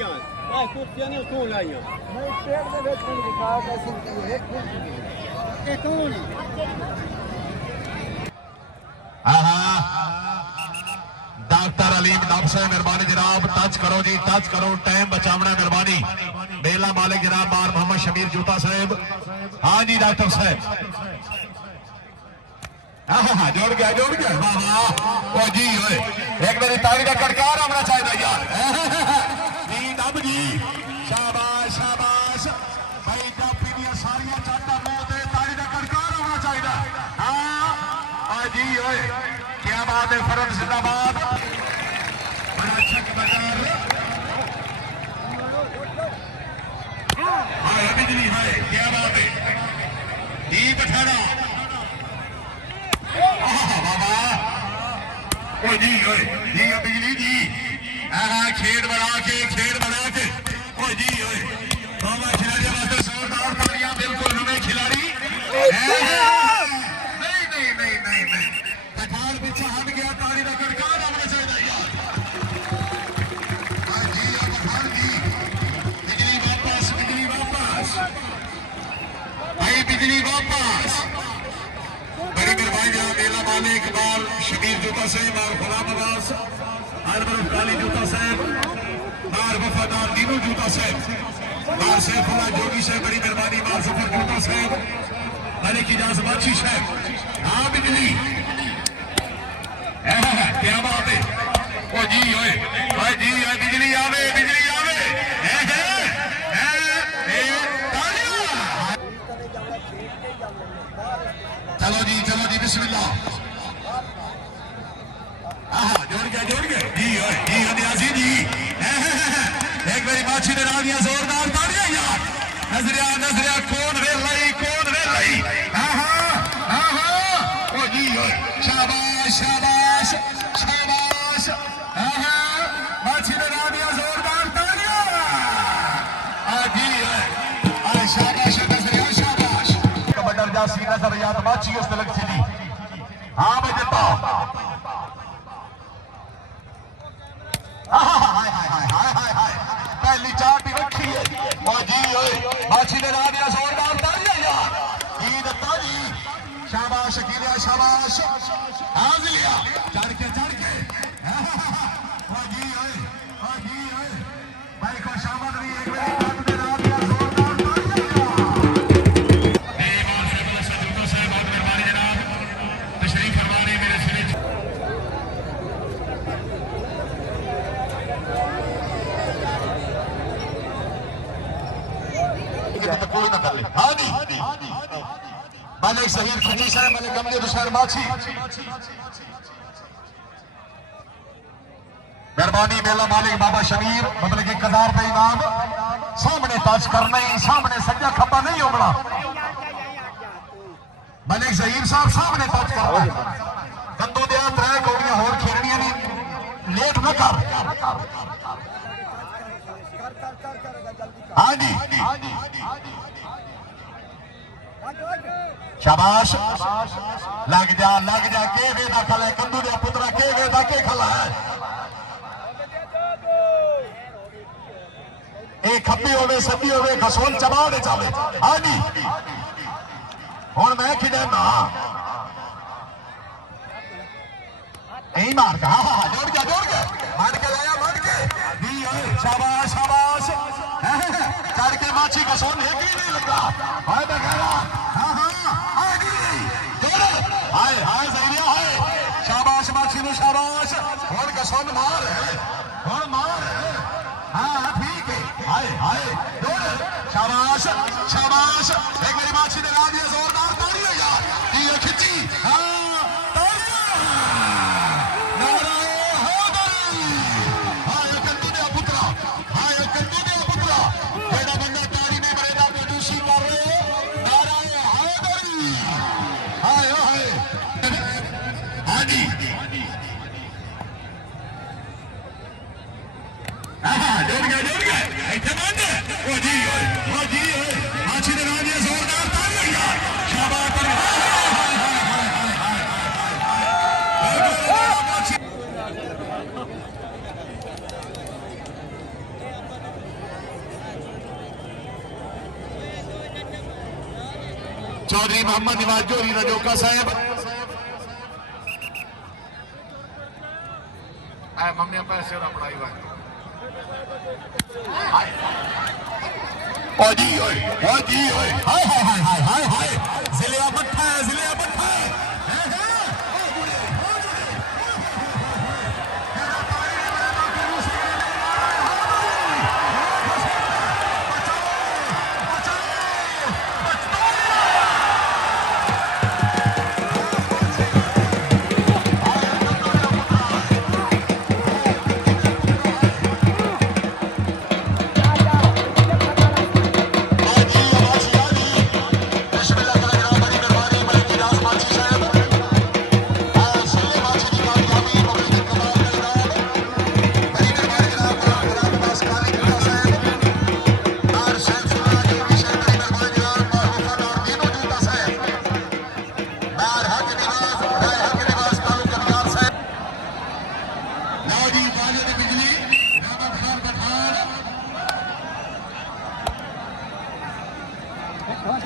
ਲਾਈਆਂ ਆ ਕੁਰਸੀਆਂ ਨੇ ਉਥੋਂ ਲਾਈਆਂ ਨਹੀਂ ਪੇਟ ਦੇ ਵਿੱਚ ਨਹੀਂ ਦਿਖਾ ਕੇ ਇੱਕ ਇਹ ਕੌਣ डॉक्टर अलीम नब से मेहरबानी जनाब टच करो जी टच करो टाइम बचावना मेहरबानी मेला मालिक जनाब बार मोहम्मद शमीर जूता साहब हाँ जी डॉक्टर साहब जोड़ गया वाह वाह जी ओए एक मेरी ताली का कड़कार होना चाहिए यार नब जी शाबाश शाबाश भाई काफी दी सारियां चाटा मुंह ते ताली का कड़कार होना चाहिए हाँ जी ओए क्या बात है फरन जिंदाबाद बड़ा अच्छा कलाकार बिजली है क्या बात है जी पठाना बाबा ओ जी बिजली जी खेड बना के ओ जी बाबा खिलाड़ी वास्ते जोरदार तालियां बिल्कुल हमें खिलाड़ी नहीं पठान पीछे हट गया ताली का कड़कार होना चाहिए यार जी पठान जी बिजली वापस भाई बिजली वापस बड़ी मेहरबानी जनाब मेला मालिक इकबाल शमीर जूता साहब और गुलाम अब्बास अलबरफ काली जूता साहब और वफादार दीनू जूता साहब और सैफुल्लाह जोगी साहब बड़ी मेहरबानी मार सफर जूता साहब मलिक इजाज बाछी साहब हाँ बिजली क्या बात है ओ जी ओए जी बिजली आवे चलो जी बिस्मिल्लाह जोड़ गया जी अनियासी जी एक बारी बाछी ने ना दिया जोरदार तालियां यार नजरिया कौन वे लई ओ जी ओए शाबाश बाछी ने ना दिया जोरदार तालियां जी शाबाश कबड्डर जासी नजरियात बाछी उस लग चली हाँ भाई देता हाय पहली चाट भी रखी है और जी ओए बाछी ने ना दिया जोरदार तालियां यार जी दत्ता जी शाबाश अकीलिया शाबाश हाजिलिया चढ़ के ओ जी ओए भाई को शाबाश भी एक बार दे रहा दिया जोरदार तालियां देवान साहब जूता साहब बहुत मेहरबानी जनाब तशरीफ फरमा रहे मेरे सिरे कोई ना कर ले हाँ जी मलिक शहीद खुजी साहब मलिक अमजद हुसैन बाछी मेहरबानी मेला मालिक बाबा शमीर मतलब कि कदार का इनाम सामने टच करना ही सामने सज्जा खब्बा नहीं होना मलिक शहीद साहब सामने टच करना है कंदू दिया त्रै कौड़ियां होर खेलनियां नहीं लेट न कर हाँ जी शाबाश लग जा के वे दाखल है कंदू दे पुत्रा के वे दा के खला है एक खब्बी होवे सब्बी होवे खसोल चबा दे जावे हाँ जी हुण मैं खिडे ना यही मार का जोड़ गया मार के लाया शाबाश चढ़ के माछी का सोन है कि नहीं लगा हाय बघेरा हाय जहरिया है शाबाश माछी नु शाबाश हुण का सोन मार हाँ ठीक है हाय जोड़ शाबाश एक मेरी माछी ने ला दिया जोरदार तालियां यार ये खिंची चौधरी मोहम्मद निवाज जोरी रजोका साहब मम्मी पैसे पढ़ाई हाय हाय हाय हाय हाय हाय जिले मठा है जिले मठा है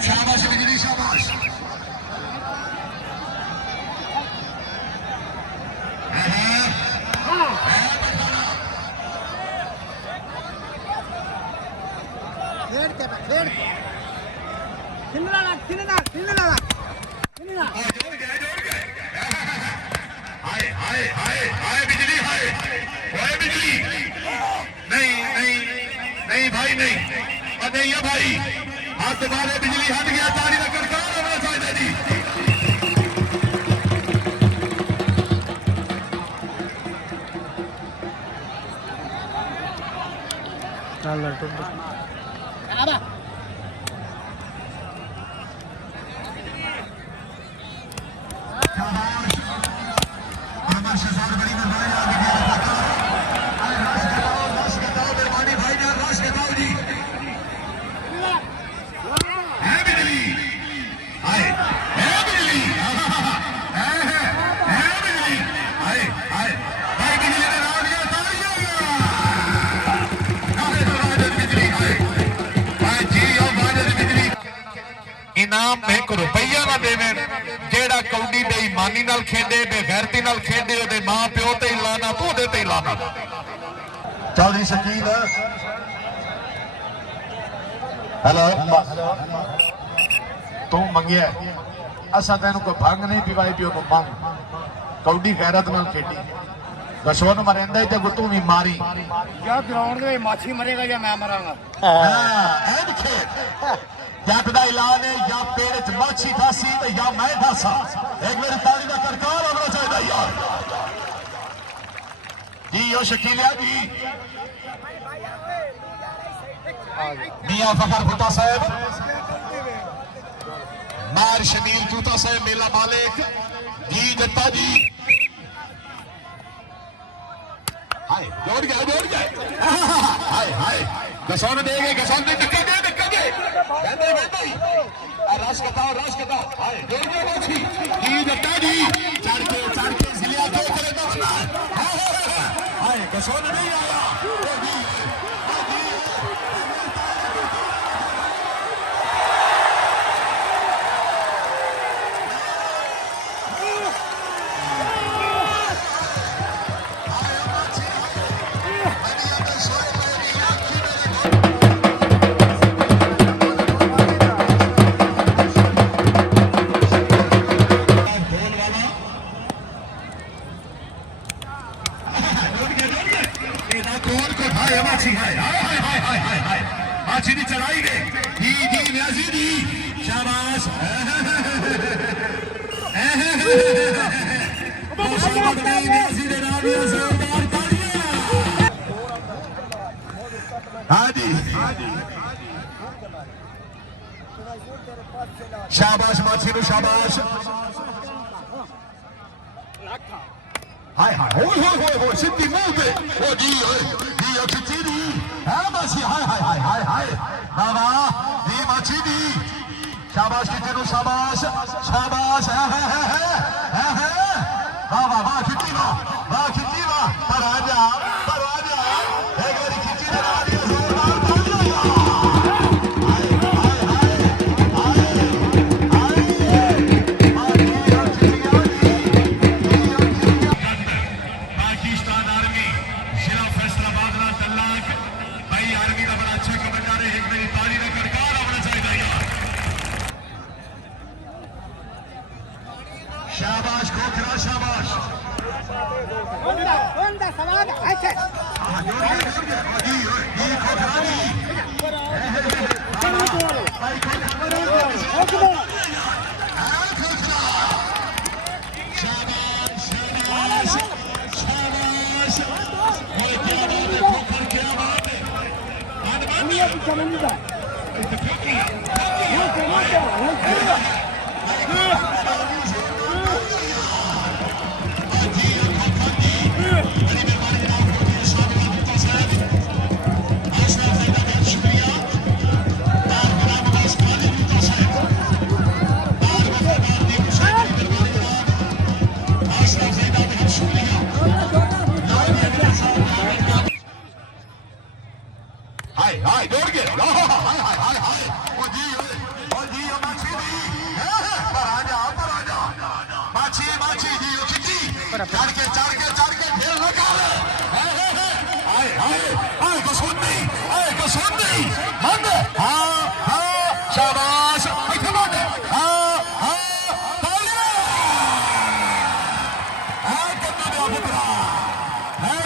शाबाश बिजली शाबाश नहीं भाई नहीं नहीं है भाई हाथ मारे बिजली हट गया तारी का कड़कार होना चाहिए जी इनाम एक रुपया ना देवे जेड़ा कौडी बेईमानी नाल खेडे बेगैरती नाल खेडे ओदे मां प्यो ते लाना तू ओदे ते लाना चौधरी शकील हेलो तू मंगिया असा तेन कोई भंग नहीं पिवाई पियो को मंग कौडी गैरत नाल खेडी दशवन मरेंदा ते तू भी मारी या ग्राउंड में माछी मरेगा या मैं मरांगा हां एंड खेल जट का ऐलान है या पेड़ च माछी फासी या मैं फासा एक मेरी ताली का करकार होना चाहिए यार जी यो शकीलिया जी मियां फखर भुट्टा साहब मार शमीर जूता साहब मेला मालिक जी जट्टा जी हाय जोड़ गया हाय हाय गसौन देंगे गसौन दे धक्का दे कहते रश कटाओ हाय जोड़ गया माछी जी जट्टा जी चढ़ के जिलिया के करे तो हाय गसौन नहीं आया माछी की चढ़ाई गई जी न्याजी जी शाबाश हाँ जी शाबाश माछी नु शाबाश हाय हाय हो सिद्धि मुंह पे ओ जी खिची दी है माछी हाय हाय हाय हाय हाय बाबा दी माछी दी शाबाश खिची नु शाबाश शाबाश है वाह वाह खिची वाह पर आ जा एक बार खिची चला दिया जोरदार तालियां हाय हाय हाय हाय खोखरा शाबाश बंदा सवाल ऐसे जी खोखरा जी हाय जोड़ के हाय ओ जी ओ माछी दी पर आ जा माछी जी ओ खिची चढ़ के ढेर लगा हाय को सुन नहीं मंद हां शाबाश इथे मंद हां तालियां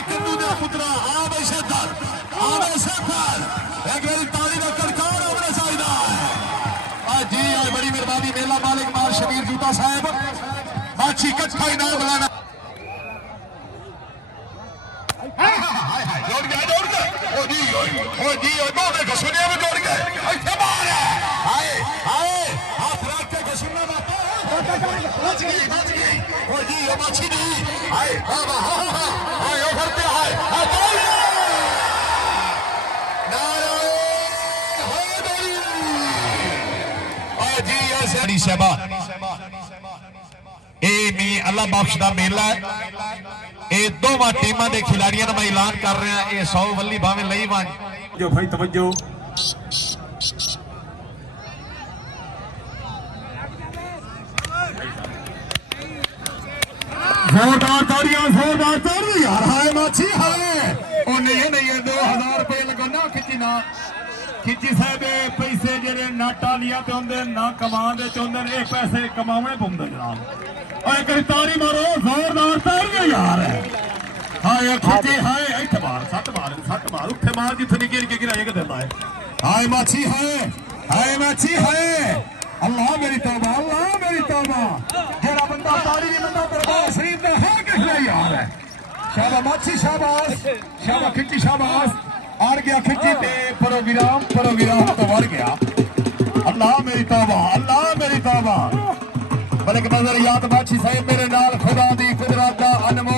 कन्नू दे पुत्रा आ भाई शेखर एक बारी ताली का कड़कार होना चाहिए जी आज बड़ी मेहरबानी मेला मालिक मार शबीर जूता साहब माछी कट्ठा ही नाम बुलाना जोड़ गया ओ जी दो देखो सुनिया में जोड़ गए इतने बाहर है हाथ रख के सुनना बच गई ओ जी ओ माछी नहीं हाय ओ करते अल्लाह बख्श का मेला है ये दोवां टीमां के खिलाड़ियों मैं ऐलान कर रहा ये 100 वल्ली भावें लई वन जो भाई तवज्जो जोरदार तालियां यार हाय माछी हाय ओ नहीं 2000 रुपये लगाना खिची साहब पैसे जेरे नाटा लिया ते होंदे ना कमांदे चोंदे ए पैसे कमावणे पौंदे जनाब ओए करी ताली मारो जोरदार तालियां यार हाय खिची हाय इथे मार सट मार उठे मार जिथे निके गिराएगा देता है हाय माछी हाय अल्लाह मेरी तौबा जेड़ा बंदा ताली नहीं बंदा दरबार शरीफ दा है किसने यार है शाबाश माछी शाबाश खिची शाबाश आड़ गया खिची ते प्रोग्राम तो बढ़ गया अल्लाह मेरी तौबा बल्कि नजर याद माछी साहब मेरे नाल खुदा दी कुदरत दा अनमोल